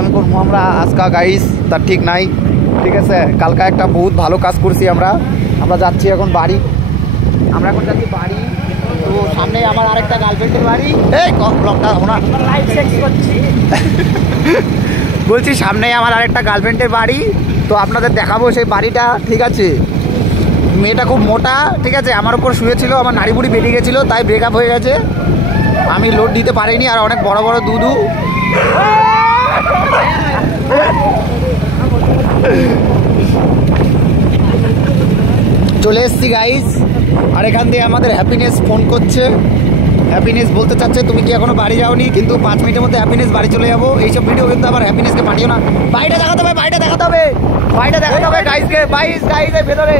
আমি করবো আমরা আজকা গাইস তার ঠিক নাই, ঠিক আছে। কালকা একটা বহুত ভালো কাজ করছি আমরা যাচ্ছি এখন বাড়ি, আমরা এখন যাচ্ছি বাড়ি। তো সামনে আমার আরেকটা গার্লফ্রেন্ডের বাড়ি, এই ব্লগটা ওনার বলছি সামনেই আমার আরেকটা গার্লফ্রেন্ডের বাড়ি। তো আপনাদের দেখাবো সেই বাড়িটা, ঠিক আছে। মেয়েটা খুব মোটা, ঠিক আছে, আমার উপর শুয়েছিল, আমার নাড়ি বুড়ি বেরিয়ে গেছিলো, তাই ব্রেকআপ হয়ে গেছে। আমি লোড দিতে পারিনি, আর অনেক বড় বড় দুধু। চলে এসছি গাইস, আর এখান দিয়ে আমাদের হ্যাপিনেস ফোন করছে। হ্যাপিনেস বলতে চাচ্ছে তুমি কি এখনো বাড়ি যাওনি, কিন্তু 5 মিনিটের মধ্যে হ্যাপিনেস বাড়ি চলে যাবো। এইসব ভিডিও কিন্তু আবার হ্যাপিনেসকে পাঠিও না। বাড়িটা দেখাতে হবে, বাড়িটা দেখাতে হবে, বাড়িটা দেখাতে হবে গাইসকে, গাইস ভেতরে।